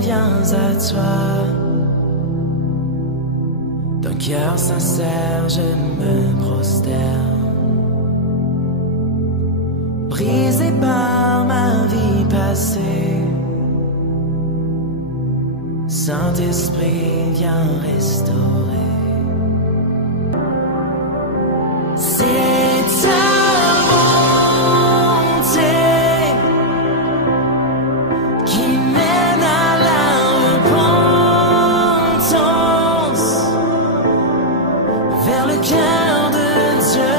viens à toi. D'un cœur sincère, je me prosterne. Brisé par ma vie passée, Saint-Esprit, viens restaurer. C'est ta bonté qui mène à la repentance, vers le cœur de Dieu.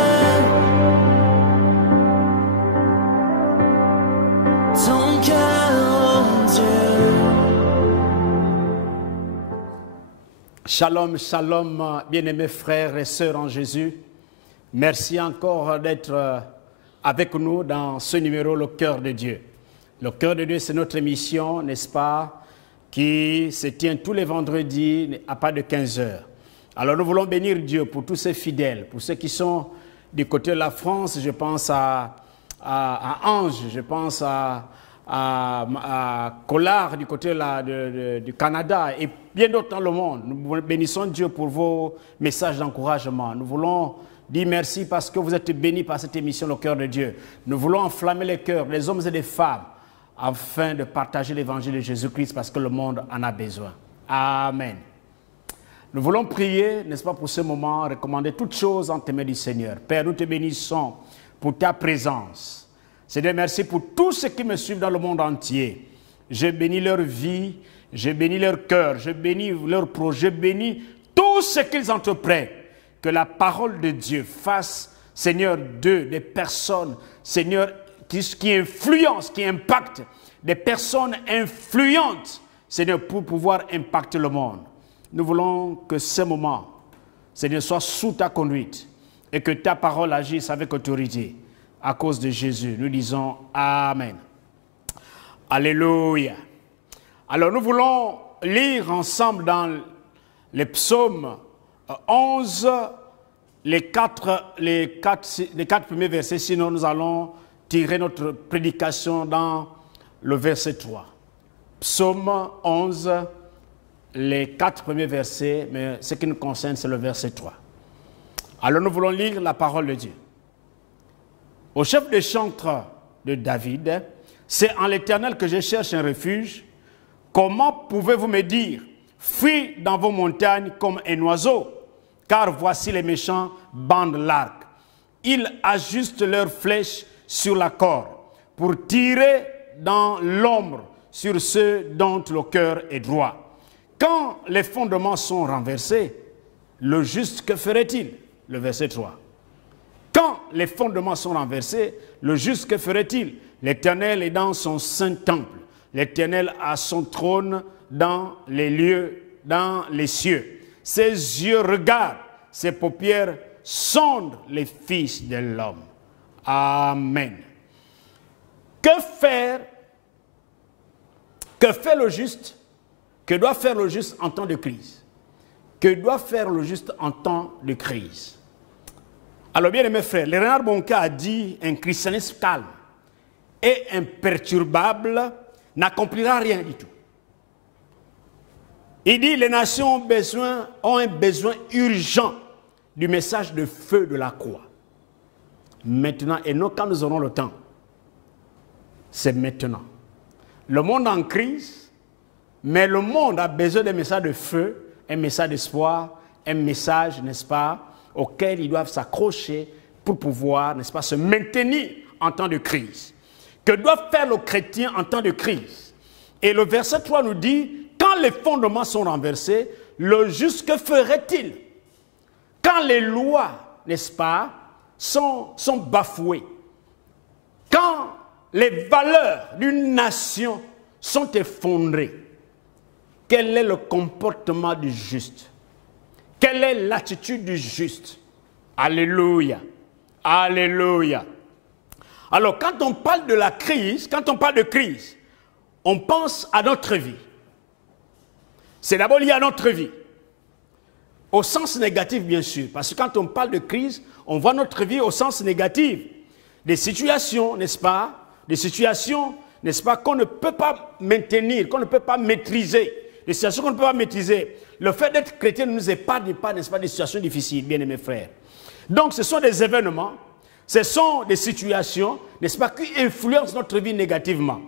Ton cœur, oh Dieu. Shalom, shalom, bien-aimés frères et sœurs en Jésus. Merci encore d'être avec nous dans ce numéro, Le Cœur de Dieu. Le Cœur de Dieu, c'est notre émission, n'est-ce pas, qui se tient tous les vendredis à pas de 15 heures. Alors nous voulons bénir Dieu pour tous ses fidèles, pour ceux qui sont du côté de la France. Je pense à Ange, je pense à Collard du côté du Canada et bien d'autres dans le monde. Nous bénissons Dieu pour vos messages d'encouragement. Nous voulons dire merci parce que vous êtes bénis par cette émission, Le Cœur de Dieu. Nous voulons enflammer les cœurs des hommes et des femmes afin de partager l'évangile de Jésus-Christ parce que le monde en a besoin. Amen. Nous voulons prier, n'est-ce pas, pour ce moment, recommander toutes choses en tes mains du Seigneur. Père, nous te bénissons pour ta présence. Seigneur, merci pour tous ceux qui me suivent dans le monde entier. Je bénis leur vie, je bénis leur cœur, je bénis leur projet, je bénis tout ce qu'ils entreprennent. Que la parole de Dieu fasse, Seigneur, d'eux des personnes, Seigneur, qui influencent, qui impactent, des personnes influentes, Seigneur, pour pouvoir impacter le monde. Nous voulons que ce moment, Seigneur, soit sous ta conduite et que ta parole agisse avec autorité. À cause de Jésus, nous disons Amen. Alléluia. Alors nous voulons lire ensemble dans les psaumes 11, les quatre premiers versets, sinon nous allons tirer notre prédication dans le verset 3. Psaume 11, les 4 premiers versets, mais ce qui nous concerne, c'est le verset 3. Alors nous voulons lire la parole de Dieu. Au chef des chantres de David, c'est en l'Éternel que je cherche un refuge. Comment pouvez-vous me dire, fuis dans vos montagnes comme un oiseau? Car voici les méchants bandent l'arc. Ils ajustent leurs flèches sur la corde pour tirer dans l'ombre sur ceux dont le cœur est droit. Quand les fondements sont renversés, le juste, que ferait-il? Le verset 3. Quand les fondements sont renversés, le juste, que ferait-il? L'Éternel est dans son saint temple. L'Éternel a son trône dans les lieux, dans les cieux. Ses yeux regardent, ses paupières sondent les fils de l'homme. Amen. Que faire? Que fait le juste? Que doit faire le juste en temps de crise? Que doit faire le juste en temps de crise? Alors bien mes frères, Léonard Bonka a dit un christianisme calme et imperturbable n'accomplira rien du tout. Il dit les nations ont un besoin urgent du message de feu de la croix. Maintenant, et non quand nous aurons le temps. C'est maintenant. Le monde est en crise, mais le monde a besoin d'un message de feu, un message d'espoir, un message, n'est-ce pas, auquel ils doivent s'accrocher pour pouvoir, n'est-ce pas, se maintenir en temps de crise. Que doit faire le chrétien en temps de crise? Et le verset 3 nous dit, quand les fondements sont renversés, le juste, que ferait-il? Quand les lois, n'est-ce pas, sont bafouées, quand les valeurs d'une nation sont effondrées, quel est le comportement du juste? Quelle est l'attitude du juste? Alléluia. Alléluia. Alors, quand on parle de la crise, quand on parle de crise, on pense à notre vie. C'est d'abord lié à notre vie. Au sens négatif, bien sûr. Parce que quand on parle de crise, on voit notre vie au sens négatif. Des situations, n'est-ce pas? Des situations, n'est-ce pas, qu'on ne peut pas maintenir, qu'on ne peut pas maîtriser, des situations qu'on ne peut pas maîtriser. Le fait d'être chrétien ne nous épargne pas, n'est-ce pas, des situations difficiles, bien aimés frères. Donc ce sont des événements, ce sont des situations, n'est-ce pas, qui influencent notre vie négativement.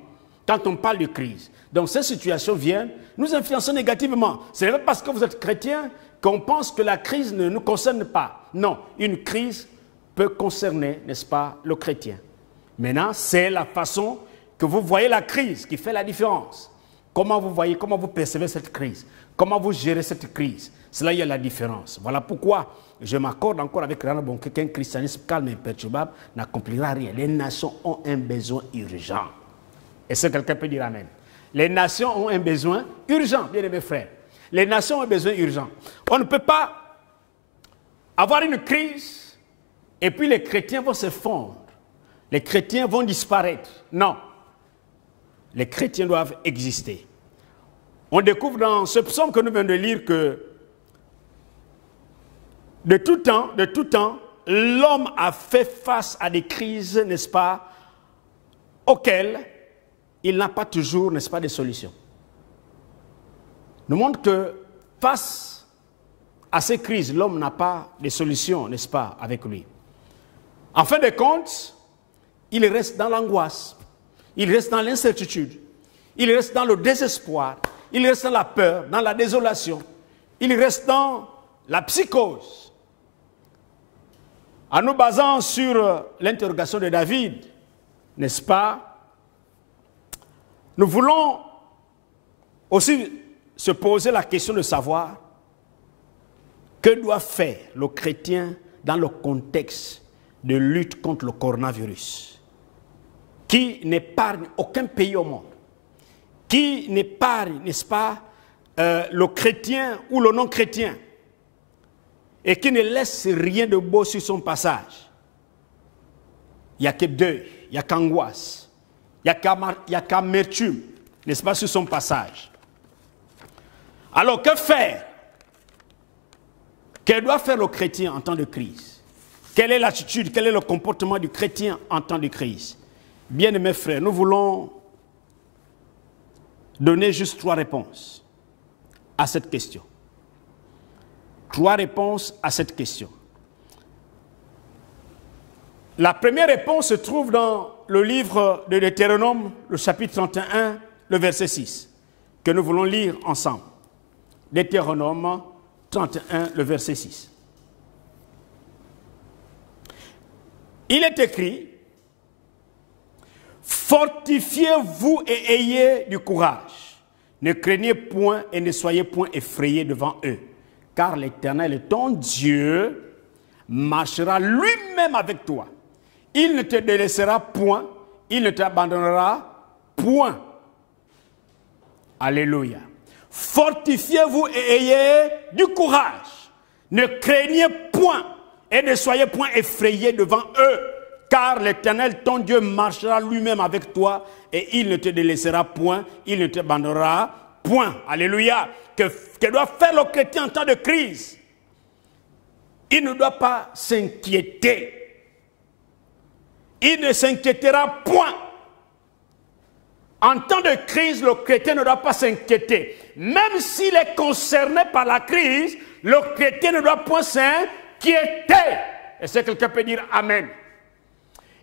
Quand on parle de crise. Donc ces situations viennent nous influencer négativement. Ce n'est pas parce que vous êtes chrétien qu'on pense que la crise ne nous concerne pas. Non, une crise peut concerner, n'est-ce pas, le chrétien. Maintenant, c'est la façon que vous voyez la crise qui fait la différence. Comment vous voyez, comment vous percevez cette crise, comment vous gérez cette crise. C'est là qu'il y a la différence. Voilà pourquoi je m'accorde encore avec Rana Bonke qu'un christianisme calme et imperturbable n'accomplira rien. Les nations ont un besoin urgent. Est-ce que quelqu'un peut dire amen? Les nations ont un besoin urgent, bien aimés frères. Les nations ont un besoin urgent. On ne peut pas avoir une crise et puis les chrétiens vont se fondre. Les chrétiens vont disparaître. Non. Les chrétiens doivent exister. On découvre dans ce psaume que nous venons de lire que de tout temps, l'homme a fait face à des crises, n'est-ce pas, auxquelles il n'a pas toujours, n'est-ce pas, des solutions. Nous montre que face à ces crises, l'homme n'a pas de solutions, n'est-ce pas, avec lui. En fin de compte, il reste dans l'angoisse, il reste dans l'incertitude, il reste dans le désespoir, il reste dans la peur, dans la désolation, il reste dans la psychose. En nous basant sur l'interrogation de David, n'est-ce pas, nous voulons aussi se poser la question de savoir que doit faire le chrétien dans le contexte de lutte contre le coronavirus, qui n'épargne aucun pays au monde, qui n'épargne, n'est-ce pas, le chrétien ou le non-chrétien, et qui ne laisse rien de beau sur son passage. Il n'y a que deuil, il n'y a qu'angoisse, il n'y a qu'amertume, n'est-ce pas, sur son passage. Alors, que faire? Que doit faire le chrétien en temps de crise? Quelle est l'attitude, quel est le comportement du chrétien en temps de crise? Bien aimés frères, nous voulons donner juste 3 réponses à cette question. 3 réponses à cette question. La première réponse se trouve dans le livre de Deutéronome, le chapitre 31, le verset 6, que nous voulons lire ensemble. Deutéronome 31, le verset 6. Il est écrit: fortifiez-vous et ayez du courage. Ne craignez point et ne soyez point effrayés devant eux, car l'Éternel, ton Dieu, marchera lui-même avec toi. Il ne te délaissera point, il ne t'abandonnera point. Alléluia. Fortifiez-vous et ayez du courage. Ne craignez point et ne soyez point effrayés devant eux, car l'Éternel, ton Dieu, marchera lui-même avec toi et il ne te délaissera point, il ne t'abandonnera point. Alléluia. Que doit faire le chrétien en temps de crise? Il ne doit pas s'inquiéter. Il ne s'inquiétera point. En temps de crise, le chrétien ne doit pas s'inquiéter. Même s'il est concerné par la crise, le chrétien ne doit point s'inquiéter. Est-ce que quelqu'un peut dire Amen?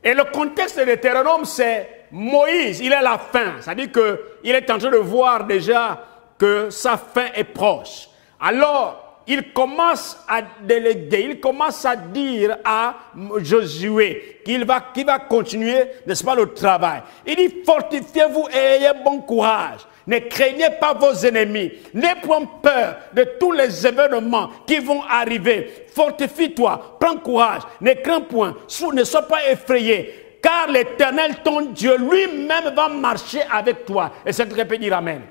Et le contexte de Deutéronome, c'est Moïse, il est à la fin. C'est-à-dire qu'il est en train de voir déjà que sa fin est proche. Alors, il commence à déléguer, il commence à dire à Josué qu'il va continuer, n'est-ce pas, le travail. Il dit: fortifiez-vous et ayez bon courage. Ne craignez pas vos ennemis. N'ayez point peur de tous les événements qui vont arriver. Fortifie-toi, prends courage, ne crains point, ne sois pas effrayé, car l'Éternel, ton Dieu, lui-même va marcher avec toi. Et ça te peut dire Amen.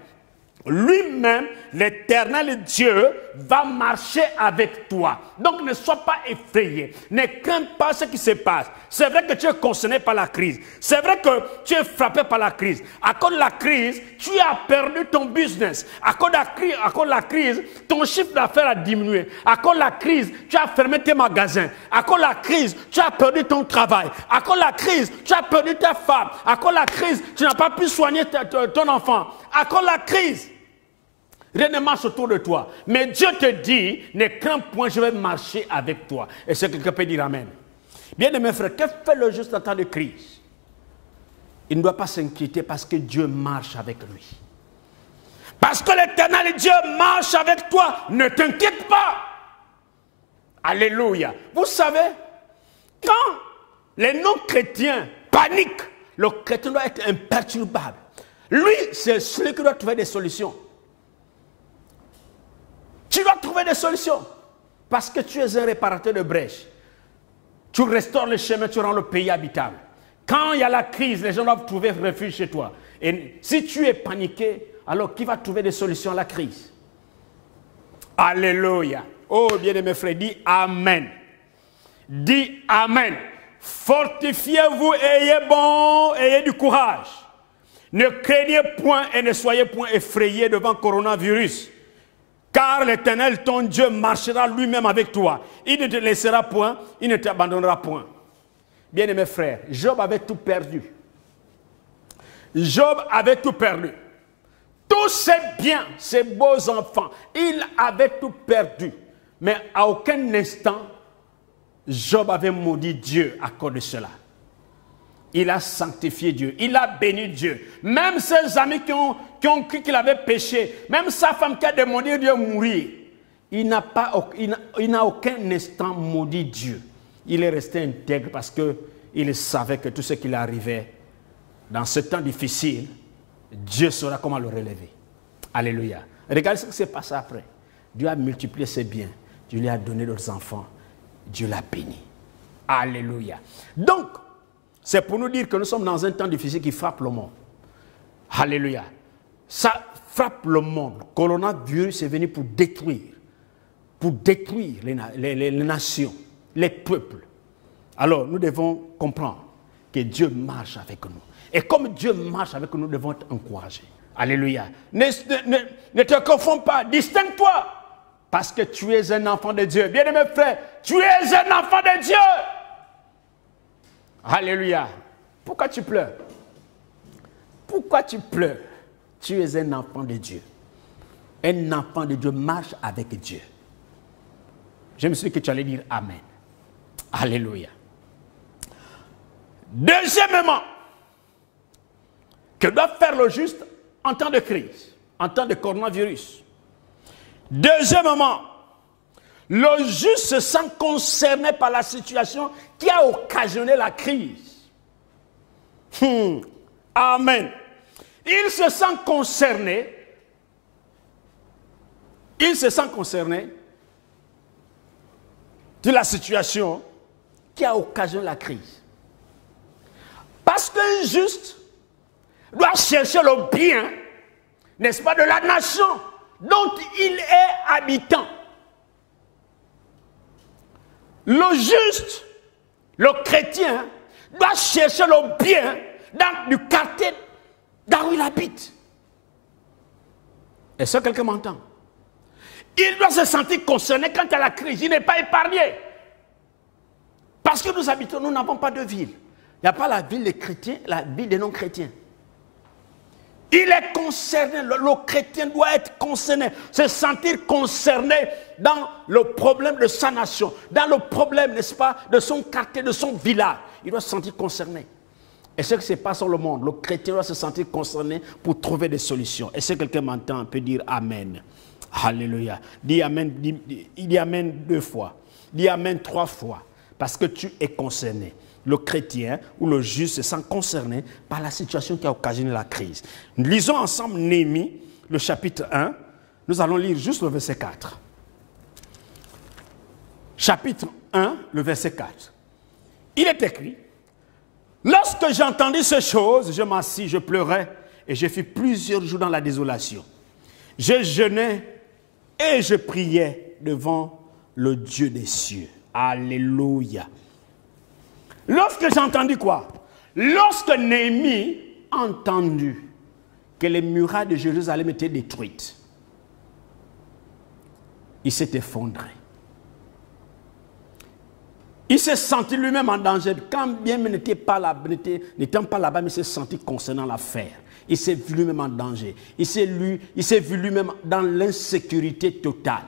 Lui-même, l'Éternel Dieu, va marcher avec toi. Donc ne sois pas effrayé. Ne crains pas ce qui se passe. C'est vrai que tu es concerné par la crise. C'est vrai que tu es frappé par la crise. À cause de la crise, tu as perdu ton business. À cause de la crise, ton chiffre d'affaires a diminué. À cause de la crise, tu as fermé tes magasins. À cause de la crise, tu as perdu ton travail. À cause de la crise, tu as perdu ta femme. À cause de la crise, tu n'as pas pu soigner ton enfant. À cause de la crise, rien ne marche autour de toi. Mais Dieu te dit, ne crains point, je vais marcher avec toi. Et c'est quelqu'un peut dire amen. Bien aimé frère, que fait le juste en temps de crise? Il ne doit pas s'inquiéter parce que Dieu marche avec lui. Parce que l'Éternel Dieu marche avec toi, ne t'inquiète pas. Alléluia. Vous savez, quand les non-chrétiens paniquent, le chrétien doit être imperturbable. Lui, c'est celui qui doit trouver des solutions. Tu dois trouver des solutions. Parce que tu es un réparateur de brèches. Tu restaures le chemin, tu rends le pays habitable. Quand il y a la crise, les gens doivent trouver refuge chez toi. Et si tu es paniqué, alors qui va trouver des solutions à la crise? Alléluia. Oh, bien-aimé frère, dis Amen. Dis Amen. Fortifiez-vous, ayez du courage. Ne craignez point et ne soyez point effrayés devant le coronavirus. Car l'Éternel, ton Dieu, marchera lui-même avec toi. Il ne te laissera point, il ne t'abandonnera point. Bien-aimés frères, Job avait tout perdu. Job avait tout perdu. Tous ses biens, ses beaux enfants, il avait tout perdu. Mais à aucun instant, Job avait maudit Dieu à cause de cela. Il a sanctifié Dieu, il a béni Dieu. Même ses amis qui ont cru qu'il avait péché, même sa femme qui a demandé Dieu mourir, il n'a aucun instant maudit Dieu. Il est resté intègre parce qu'il savait que tout ce qui lui arrivait dans ce temps difficile, Dieu saura comment le relever. Alléluia. Regardez ce qui s'est passé après. Dieu a multiplié ses biens. Dieu lui a donné d'autres enfants. Dieu l'a béni. Alléluia. Donc, c'est pour nous dire que nous sommes dans un temps difficile qui frappe le monde. Alléluia. Ça frappe le monde. Le coronavirus est venu pour détruire les nations, les peuples. Alors, nous devons comprendre que Dieu marche avec nous. Et comme Dieu marche avec nous, nous devons être encouragés. Alléluia. Ne te confonds pas, distingue-toi. Parce que tu es un enfant de Dieu. Bien-aimé frère, tu es un enfant de Dieu. Alléluia. Pourquoi tu pleures? Pourquoi tu pleures? Tu es un enfant de Dieu. Un enfant de Dieu marche avec Dieu. Je me suis dit que tu allais dire Amen. Alléluia. Deuxièmement, que doit faire le juste en temps de crise, en temps de coronavirus? Deuxièmement, le juste se sent concerné par la situation qui a occasionné la crise. Amen. Il se sent concerné. Il se sent concerné de la situation qui a occasionné la crise. Parce qu'un juste doit chercher le bien, n'est-ce pas, de la nation dont il est habitant. Le juste, le chrétien, doit chercher le bien dans le quartier là où il habite. Est-ce que quelqu'un m'entend? Il doit se sentir concerné quand il y a la crise. Il n'est pas épargné. Parce que nous habitons, nous n'avons pas de ville. Il n'y a pas la ville des chrétiens, la ville des non-chrétiens. Il est concerné, le chrétien doit être concerné, se sentir concerné dans le problème de sa nation, dans le problème, n'est-ce pas, de son quartier, de son village. Il doit se sentir concerné. Et ce qui se passe dans le monde, le chrétien doit se sentir concerné pour trouver des solutions. Et si quelqu'un m'entend, peut dire Amen. Alléluia. Dis Amen, dis Amen 2 fois. Dis Amen 3 fois. Parce que tu es concerné. Le chrétien ou le juste se sent concerné par la situation qui a occasionné la crise. Nous lisons ensemble Néhémie, le chapitre 1. Nous allons lire juste le verset 4. Chapitre 1, le verset 4. Il est écrit: lorsque j'ai entendu ces choses, je m'assis, je pleurais et je fis plusieurs jours dans la désolation. Je jeûnais et je priais devant le Dieu des cieux. Alléluia. Lorsque j'ai entendu quoi? Lorsque Néhémie a entendu que les murailles de Jérusalem étaient détruites, il s'est effondré. Il s'est senti lui-même en danger. Quand bien même n'étant pas là-bas, mais il s'est senti concernant l'affaire. Il s'est vu lui-même en danger. Il s'est vu lui-même dans l'insécurité totale.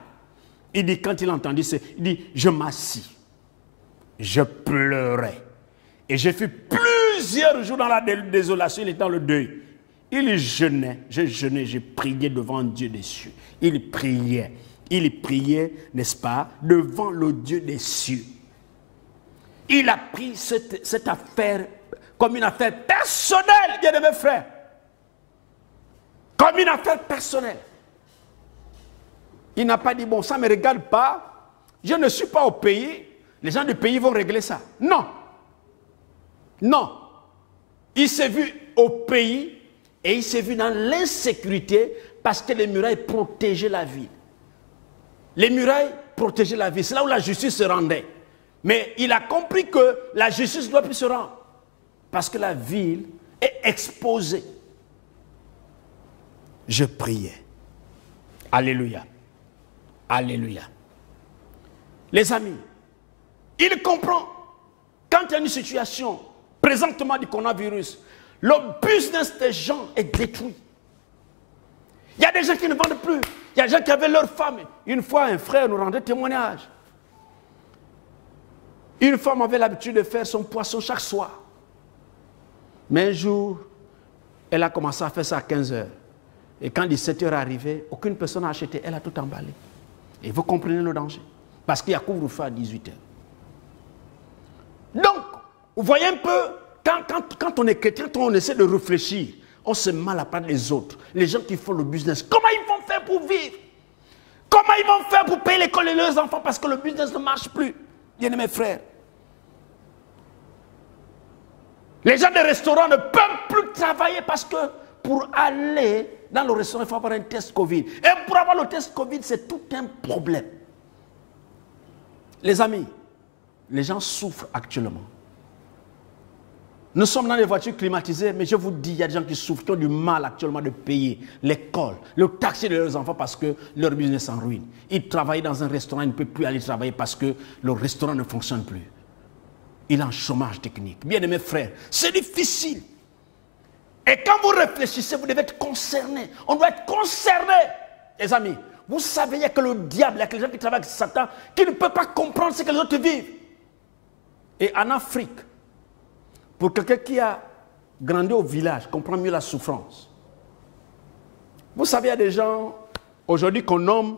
Il dit, quand il a entendu ça, il dit, je m'assis, je pleurais. Et j'ai fait plusieurs jours dans la désolation, il était dans le deuil. Il jeûnait, j'ai prié devant Dieu des cieux. Il priait, n'est-ce pas, devant le Dieu des cieux. Il a pris cette affaire comme une affaire personnelle, bien aimés frères. Comme une affaire personnelle. Il n'a pas dit, bon, ça ne me regarde pas, je ne suis pas au pays, les gens du pays vont régler ça. Non. Non. Il s'est vu au pays et il s'est vu dans l'insécurité parce que les murailles protégeaient la ville. Les murailles protégeaient la ville. C'est là où la justice se rendait. Mais il a compris que la justice ne doit plus se rendre. Parce que la ville est exposée. Je priais. Alléluia. Alléluia. Les amis, il comprend. Quand il y a une situation, présentement du coronavirus, le business des gens est détruit. Il y a des gens qui ne vendent plus. Il y a des gens qui avaient leur femme. Une fois, un frère nous rendait témoignage. Une femme avait l'habitude de faire son poisson chaque soir. Mais un jour, elle a commencé à faire ça à 15 h. Et quand 17 h est arrivé, aucune personne n'a acheté. Elle a tout emballé. Et vous comprenez le danger. Parce qu'il y a couvre-feu à 18 h. Donc, vous voyez un peu, quand on est chrétien, quand on essaie de réfléchir, on se mal à prendre les autres. Les gens qui font le business, comment ils vont faire pour vivre? Comment ils vont faire pour payer l'école de leurs enfants parce que le business ne marche plus? Bien mes frères. Les gens des restaurants ne peuvent plus travailler parce que pour aller dans le restaurant, il faut avoir un test Covid. Et pour avoir le test Covid, c'est tout un problème. Les amis, les gens souffrent actuellement. Nous sommes dans les voitures climatisées, mais je vous dis, il y a des gens qui souffrent, qui ont du mal actuellement de payer l'école, le taxi de leurs enfants parce que leur business est en ruine. Ils travaillent dans un restaurant, ils ne peuvent plus aller travailler parce que le restaurant ne fonctionne plus. Il est en chômage technique. Bien aimés frères, c'est difficile. Et quand vous réfléchissez, vous devez être concerné. On doit être concerné, les amis. Vous savez, il n'y a que le diable, il y a que les gens qui travaillent avec Satan, qui ne peuvent pas comprendre ce que les autres vivent. Et en Afrique, pour quelqu'un qui a grandi au village, comprend mieux la souffrance. Vous savez, il y a des gens, aujourd'hui, qu'on nomme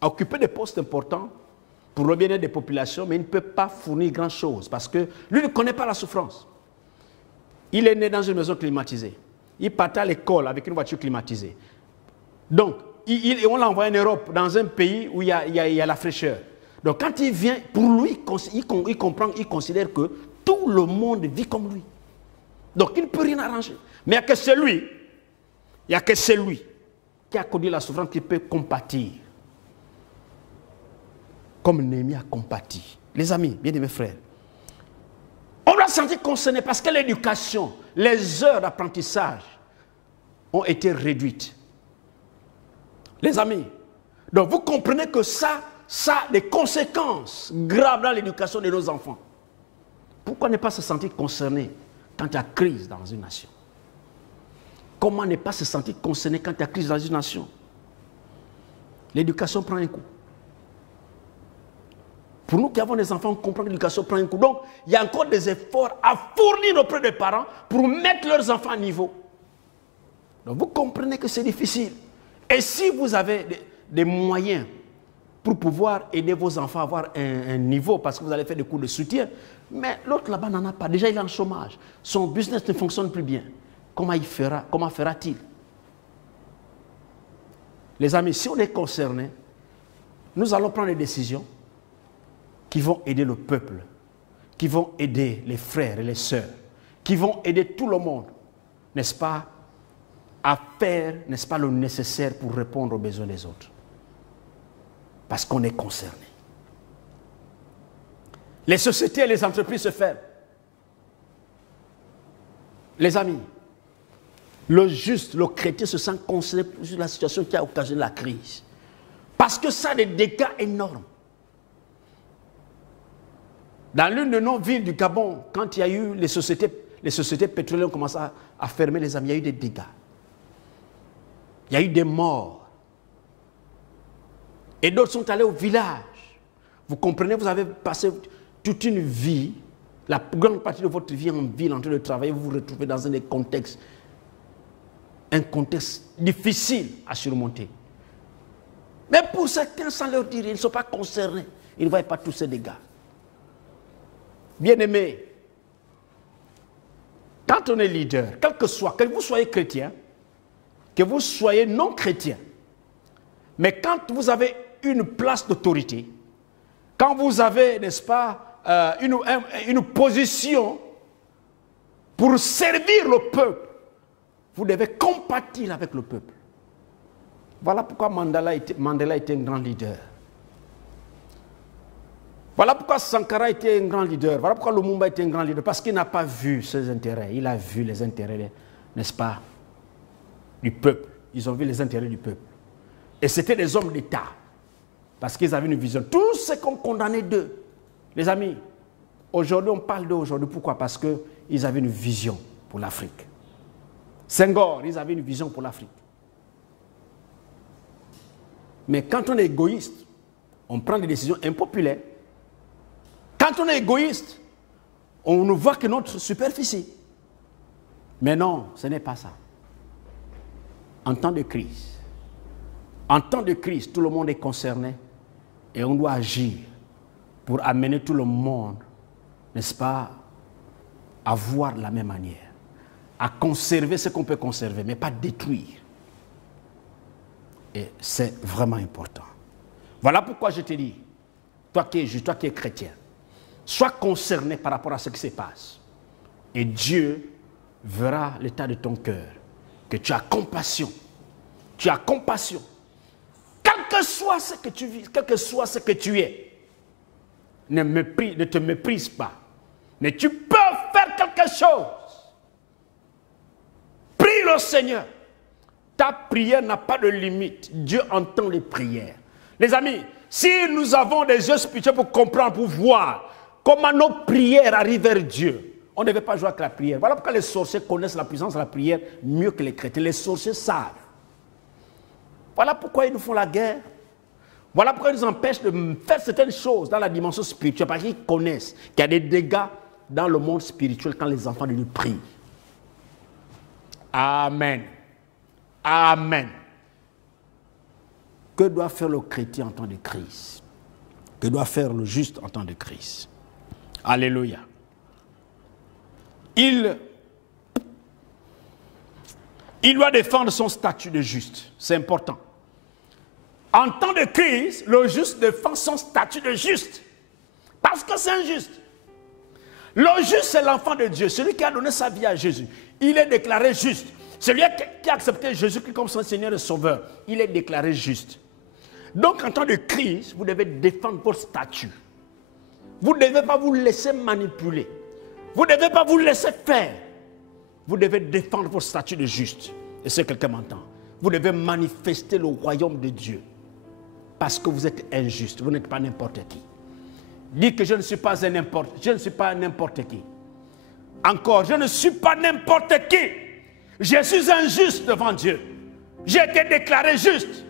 à occuper des postes importants pour le bien-être des populations, mais il ne peut pas fournir grand-chose parce que lui ne connaît pas la souffrance. Il est né dans une maison climatisée. Il partait à l'école avec une voiture climatisée. Donc, on l'a envoyé en Europe, dans un pays où il y a la fraîcheur. Donc, quand il vient, pour lui, il comprend, il considère que tout le monde vit comme lui. Donc, il ne peut rien arranger. Mais il n'y a que celui qui a connu la souffrance qui peut compatir. Comme Néhémie a compati. Les amis, bien aimés frères, on doit se sentir concerné parce que l'éducation, les heures d'apprentissage ont été réduites. Les amis, donc vous comprenez que ça a des conséquences graves dans l'éducation de nos enfants. Pourquoi ne pas se sentir concerné quand il y a crise dans une nation? Comment ne pas se sentir concerné quand il y a crise dans une nation? L'éducation prend un coup. Pour nous qui avons des enfants, on comprend que l'éducation prend un coup. Donc, il y a encore des efforts à fournir auprès des parents pour mettre leurs enfants à niveau. Donc, vous comprenez que c'est difficile. Et si vous avez des moyens pour pouvoir aider vos enfants à avoir un niveau, parce que vous allez faire des cours de soutien, mais l'autre là-bas n'en a pas. Déjà, il est en chômage. Son business ne fonctionne plus bien. Comment fera-t-il? Les amis, si on est concerné, nous allons prendre des décisions qui vont aider le peuple, qui vont aider les frères et les sœurs, qui vont aider tout le monde, n'est-ce pas, à faire, n'est-ce pas, le nécessaire pour répondre aux besoins des autres. Parce qu'on est concerné. Les sociétés et les entreprises se ferment. Les amis, le juste, le chrétien se sent concerné sur la situation qui a occasionné la crise. Parce que ça a des dégâts énormes. Dans l'une de nos villes du Gabon, quand il y a eu les sociétés pétrolières ont commencé à fermer, les amis, il y a eu des dégâts. Il y a eu des morts. Et d'autres sont allés au village. Vous comprenez, vous avez passé toute une vie, la grande partie de votre vie en ville, en train de travailler, vous vous retrouvez dans un contexte difficile à surmonter. Mais pour certains, sans leur dire, ils ne sont pas concernés. Ils ne voient pas tous ces dégâts. Bien-aimés, quand on est leader, quel que soit, que vous soyez chrétien, que vous soyez non chrétien, mais quand vous avez une place d'autorité, quand vous avez, n'est-ce pas, une position pour servir le peuple, vous devez compatir avec le peuple. Voilà pourquoi Mandela était un grand leader. Voilà pourquoi Sankara était un grand leader. Voilà pourquoi Lumumba était un grand leader. Parce qu'il n'a pas vu ses intérêts. Il a vu les intérêts, n'est-ce pas, du peuple. Ils ont vu les intérêts du peuple. Et c'était des hommes d'État. Parce qu'ils avaient une vision. Tous ceux qu'on condamnait d'eux. Les amis, aujourd'hui, on parle d'eux aujourd'hui. Pourquoi? Parce qu'ils avaient une vision pour l'Afrique. Senghor, ils avaient une vision pour l'Afrique. Mais quand on est égoïste, on prend des décisions impopulaires. Quand on est égoïste, on ne voit que notre superficie. Mais non, ce n'est pas ça. En temps de crise, tout le monde est concerné et on doit agir pour amener tout le monde, n'est-ce pas, à voir de la même manière, à conserver ce qu'on peut conserver, mais pas détruire. Et c'est vraiment important. Voilà pourquoi je te dis, toi qui es juif, toi qui es chrétien, sois concerné par rapport à ce qui se passe. Et Dieu verra l'état de ton cœur, que tu as compassion. Tu as compassion. Quel que soit ce que tu vis, quel que soit ce que tu es, ne te méprise pas. Mais tu peux faire quelque chose. Prie le Seigneur. Ta prière n'a pas de limite. Dieu entend les prières. Les amis, si nous avons des yeux spirituels pour comprendre, pour voir comment nos prières arrivent vers Dieu, on ne devait pas jouer avec la prière. Voilà pourquoi les sorciers connaissent la puissance de la prière mieux que les chrétiens. Les sorciers savent. Voilà pourquoi ils nous font la guerre. Voilà pourquoi ils nous empêchent de faire certaines choses dans la dimension spirituelle. Parce qu'ils connaissent qu'il y a des dégâts dans le monde spirituel quand les enfants de Dieu prient. Amen. Amen. Que doit faire le chrétien en temps de crise? Que doit faire le juste en temps de crise? Alléluia. Il doit défendre son statut de juste. C'est important. En temps de crise, le juste défend son statut de juste. Parce que c'est injuste. Le juste, c'est l'enfant de Dieu. Celui qui a donné sa vie à Jésus. Il est déclaré juste. Celui qui a accepté Jésus-Christ comme son Seigneur et Sauveur, il est déclaré juste. Donc, en temps de crise, vous devez défendre votre statut. Vous ne devez pas vous laisser manipuler. Vous ne devez pas vous laisser faire. Vous devez défendre votre statut de juste. Et si quelqu'un m'entend, vous devez manifester le royaume de Dieu. Parce que vous êtes injuste. Vous n'êtes pas n'importe qui. Dites que je ne suis pas n'importe qui. Encore, je ne suis pas n'importe qui. Je suis injuste devant Dieu. J'ai été déclaré juste.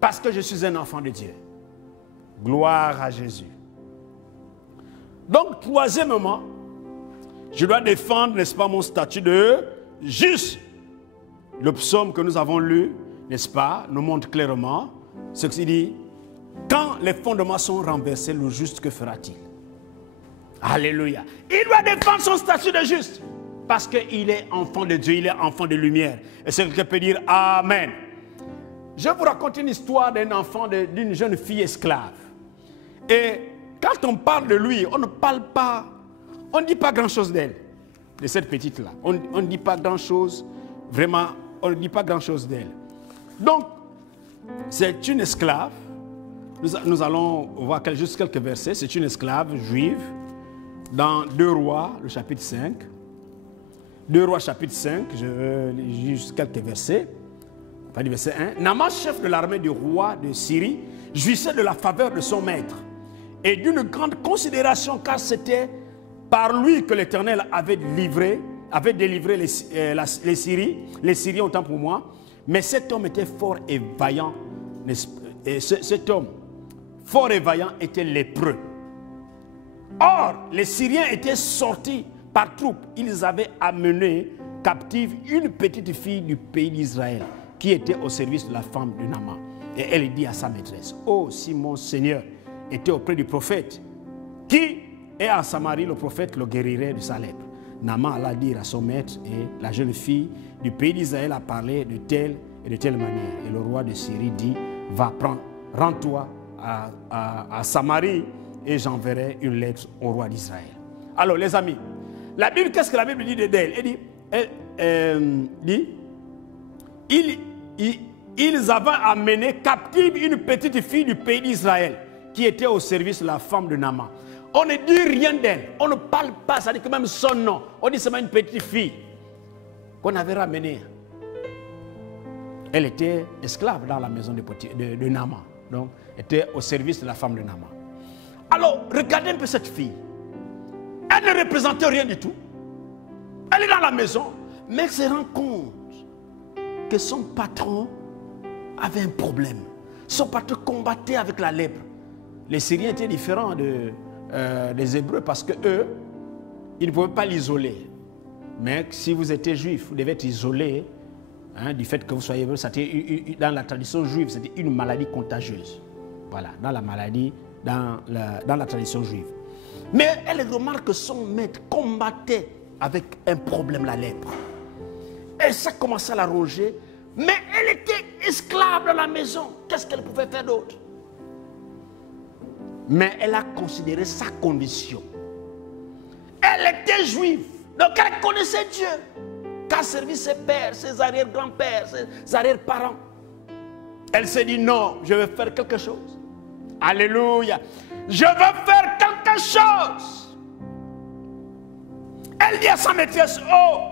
Parce que je suis un enfant de Dieu. Gloire à Jésus. Donc, troisièmement, je dois défendre, n'est-ce pas, mon statut de juste. Le psaume que nous avons lu, n'est-ce pas, nous montre clairement ce qu'il dit. Quand les fondements sont renversés, le juste, que fera-t-il? Alléluia. Il doit défendre son statut de juste. Parce qu'il est enfant de Dieu, il est enfant de lumière. Et c'est ce que peut dire Amen. Je vous raconte une histoire d'un enfant, d'une jeune fille esclave. Et quand on parle de lui, on ne parle pas, on ne dit pas grand-chose d'elle, de cette petite-là. On ne dit pas grand-chose, vraiment, on ne dit pas grand-chose d'elle. Donc, c'est une esclave. Nous allons voir juste quelques versets. C'est une esclave juive dans 2 Rois, le chapitre 5. 2 Rois chapitre 5, je vais lire juste quelques versets. Enfin, du verset 1. Naaman, chef de l'armée du roi de Syrie, jouissait de la faveur de son maître et d'une grande considération, car c'était par lui que l'Éternel avait délivré les Syriens, autant pour moi. Mais cet homme était fort et vaillant. Et cet homme, fort et vaillant, était lépreux. Or, les Syriens étaient sortis par troupes. Ils avaient amené captive une petite fille du pays d'Israël qui était au service de la femme de Naaman. Et elle dit à sa maîtresse: oh, si mon Seigneur était auprès du prophète, qui est à Samarie, le prophète le guérirait de sa lèpre. Naaman alla dire à son maître, et la jeune fille du pays d'Israël a parlé de telle et de telle manière. Et le roi de Syrie dit: va, rends-toi à Samarie, et j'enverrai une lettre au roi d'Israël. Alors les amis, la Bible, qu'est-ce que la Bible dit d'elle? Elle dit, ils avaient amené captive une petite fille du pays d'Israël qui était au service de la femme de Naaman. On ne dit rien d'elle, on ne parle pas, ça dit que même son nom. On dit seulement une petite fille qu'on avait ramenée. Elle était esclave dans la maison de Naaman, donc était au service de la femme de Naaman. Alors, regardez un peu cette fille. Elle ne représentait rien du tout. Elle est dans la maison, mais elle se rend compte que son patron avait un problème. Son patron combattait avec la lèpre. Les Syriens étaient différents des Hébreux parce qu'eux, ils ne pouvaient pas l'isoler. Mais si vous étiez juif, vous devez être isolé du fait que vous soyez hébreu. Dans la tradition juive, c'était une maladie contagieuse. Voilà, dans la tradition juive. Mais elle remarque que son maître combattait avec un problème, la lèpre. Et ça commençait à la ronger. Mais elle était esclave dans la maison. Qu'est-ce qu'elle pouvait faire d'autre? Mais elle a considéré sa condition. Elle était juive. Donc elle connaissait Dieu. Qu'a servi ses pères, ses arrière-grands-pères, ses arrière-parents. Elle s'est dit: non, je vais faire quelque chose. Alléluia. Je veux faire quelque chose. Elle dit à sa maîtresse: oh,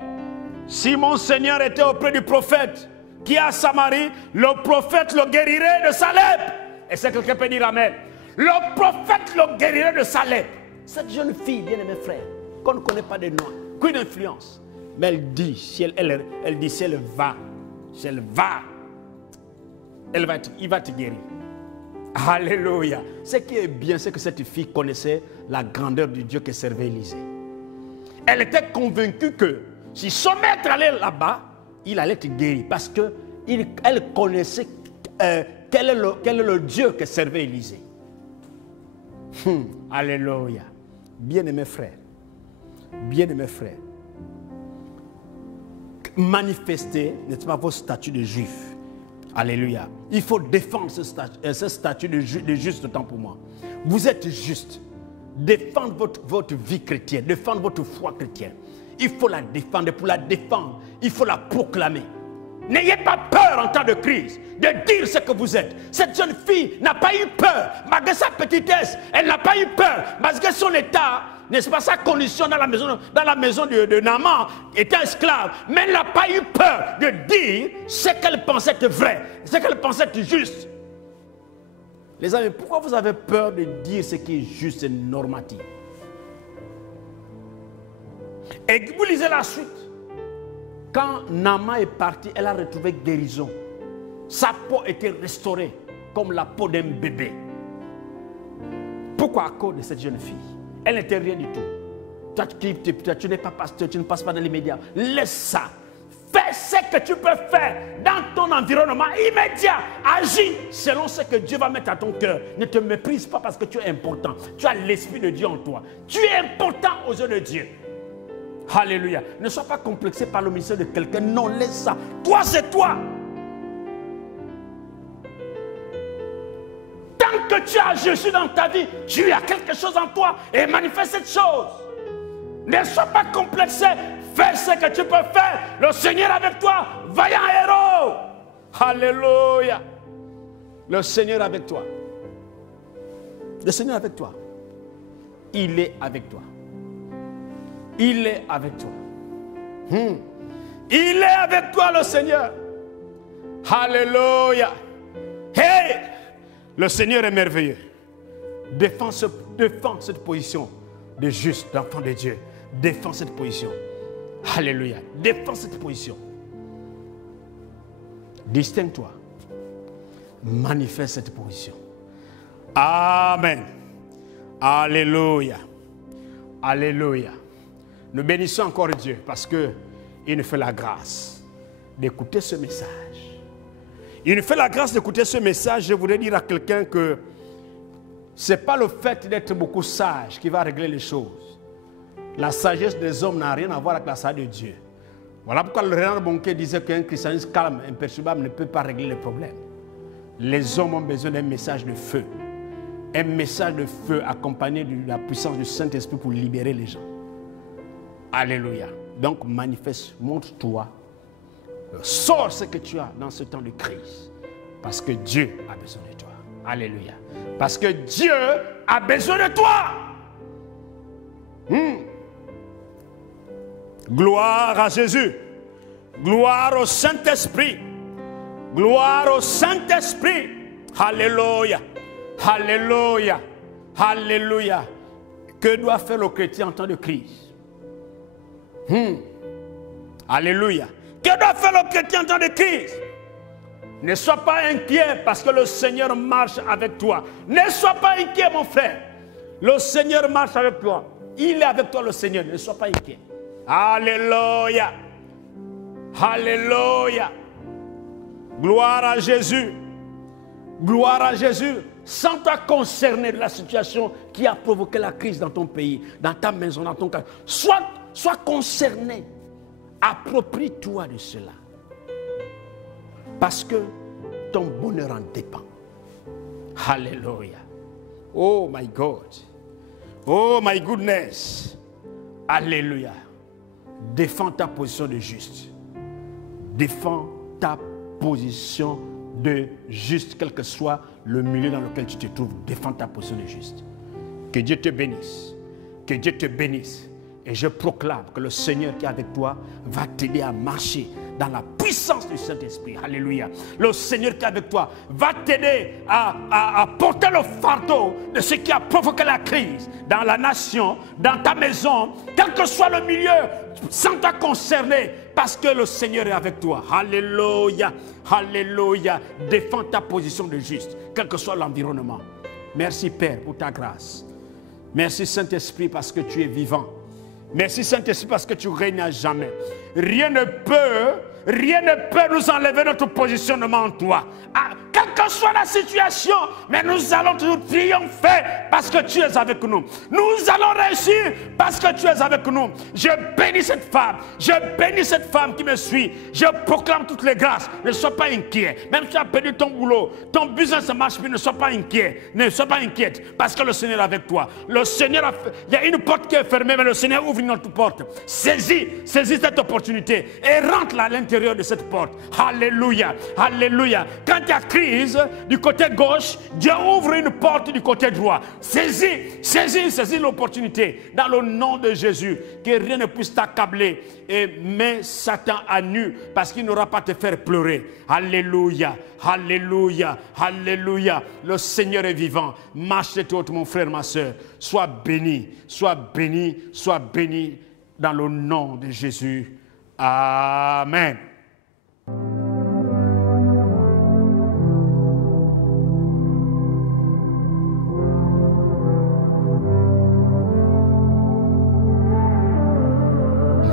si mon Seigneur était auprès du prophète qui est à Samarie, le prophète le guérirait de sa lèpre. Et c'est quelqu'un peut dire amen. Le prophète le guérirait de sa lèpre. Cette jeune fille, bien aimé frère, qu'on ne connaît pas de nom, qu'une influence. Mais elle dit, si elle va, il va te guérir. Alléluia. Ce qui est bien, c'est que cette fille connaissait la grandeur du Dieu que servait Élisée. Elle était convaincue que si son maître allait là-bas, il allait te guérir. Parce qu'elle connaissait quel est le Dieu que servait Élisée. Alléluia. Bien-aimés frères, manifestez, n'est-ce pas, vos statuts de juifs. Alléluia. Il faut défendre ce statut de juste temps pour moi. Vous êtes juste. Défendre votre vie chrétienne, défendre votre foi chrétienne. Il faut la défendre. Et pour la défendre, il faut la proclamer. N'ayez pas peur en temps de crise de dire ce que vous êtes. Cette jeune fille n'a pas eu peur. Malgré sa petitesse, elle n'a pas eu peur. Malgré son état, n'est-ce pas, sa condition dans la maison de Naaman, était esclave. Mais elle n'a pas eu peur de dire ce qu'elle pensait être vrai, ce qu'elle pensait être juste. Les amis, pourquoi vous avez peur de dire ce qui est juste et normatif? Et vous lisez la suite. Quand Naaman est parti, elle a retrouvé guérison. Sa peau était restaurée comme la peau d'un bébé. Pourquoi? À cause de cette jeune fille. Elle n'était rien du tout. Tu n'es pas pasteur, tu ne passes pas dans les médias. Laisse ça. Fais ce que tu peux faire dans ton environnement immédiat. Agis selon ce que Dieu va mettre à ton cœur. Ne te méprise pas parce que tu es important. Tu as l'Esprit de Dieu en toi. Tu es important aux yeux de Dieu. Alléluia. Ne sois pas complexé par le ministère de quelqu'un. Non, laisse ça. Toi, c'est toi. Tant que tu as Jésus dans ta vie, tu as quelque chose en toi et manifeste cette chose. Ne sois pas complexé. Fais ce que tu peux faire. Le Seigneur avec toi. Vaillant héros. Alléluia. Le Seigneur avec toi. Le Seigneur avec toi. Il est avec toi. Il est avec toi. Il est avec toi, le Seigneur. Alléluia. Hey! Le Seigneur est merveilleux. Défends cette position de juste, d'enfant de Dieu. Défends cette position. Alléluia. Défends cette position. Distingue-toi. Manifeste cette position. Amen. Alléluia. Alléluia. Nous bénissons encore Dieu parce qu'il nous fait la grâce d'écouter ce message. Il nous fait la grâce d'écouter ce message. Je voudrais dire à quelqu'un que ce n'est pas le fait d'être beaucoup sage qui va régler les choses. La sagesse des hommes n'a rien à voir avec la sagesse de Dieu. Voilà pourquoi le Renard Bonquet disait qu'un christianisme calme, imperturbable ne peut pas régler les problèmes. Les hommes ont besoin d'un message de feu. Un message de feu accompagné de la puissance du Saint-Esprit pour libérer les gens. Alléluia. Donc manifeste, montre-toi. Sors ce que tu as dans ce temps de crise. Parce que Dieu a besoin de toi. Alléluia. Parce que Dieu a besoin de toi. Gloire à Jésus. Gloire au Saint-Esprit. Gloire au Saint-Esprit. Alléluia. Alléluia. Alléluia. Que doit faire le chrétien en temps de crise? Alléluia. Que doit faire le chrétien en temps de crise? Ne sois pas inquiet parce que le Seigneur marche avec toi. Ne sois pas inquiet, mon frère. Le Seigneur marche avec toi. Il est avec toi, le Seigneur. Ne sois pas inquiet. Alléluia. Alléluia. Gloire à Jésus. Gloire à Jésus. Sens-toi concerné de la situation qui a provoqué la crise dans ton pays, dans ta maison, dans ton cas. Sois concerné. Approprie-toi de cela. Parce que ton bonheur en dépend. Alléluia. Oh my God. Oh my goodness. Alléluia. Défends ta position de juste. Défends ta position de juste, quel que soit le milieu dans lequel tu te trouves. Défends ta position de juste. Que Dieu te bénisse. Que Dieu te bénisse. Et je proclame que le Seigneur qui est avec toi va t'aider à marcher dans la puissance du Saint-Esprit. Alléluia. Le Seigneur qui est avec toi va t'aider à porter le fardeau de ce qui a provoqué la crise dans la nation, dans ta maison, quel que soit le milieu, sens-toi concerné parce que le Seigneur est avec toi. Alléluia. Alléluia. Défends ta position de juste, quel que soit l'environnement. Merci Père pour ta grâce. Merci Saint-Esprit parce que tu es vivant. Merci Saint-Esprit parce que tu règnes à jamais. Rien ne peut nous enlever notre positionnement en toi. Quelle que soit la situation, mais nous allons toujours triompher parce que tu es avec nous. Nous allons réussir parce que tu es avec nous. Je bénis cette femme. Je bénis cette femme qui me suit. Je proclame toutes les grâces. Ne sois pas inquiet. Même si tu as perdu ton boulot, ton business ne marche plus, ne sois pas inquiet. Ne sois pas inquiète parce que le Seigneur est avec toi. Le Seigneur il y a une porte qui est fermée, mais le Seigneur ouvre une autre porte. Saisis cette opportunité et rentre à l'intérieur de cette porte. Alléluia. Alléluia. Quand il y a crise du côté gauche, Dieu ouvre une porte du côté droit. Saisis l'opportunité dans le nom de Jésus. Que rien ne puisse t'accabler et mets Satan à nu parce qu'il n'aura pas à te faire pleurer. Alléluia. Alléluia. Alléluia. Le Seigneur est vivant. Marche de toi, mon frère, ma soeur. Sois béni. Sois béni. Sois béni dans le nom de Jésus. Amen.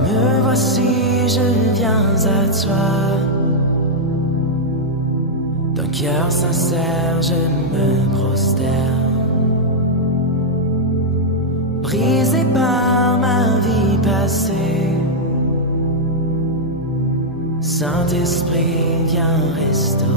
Me voici, je viens à toi. D'un cœur sincère, je me prosterne. Brisé par ma vie passée, Saint-Esprit, viens restaurer.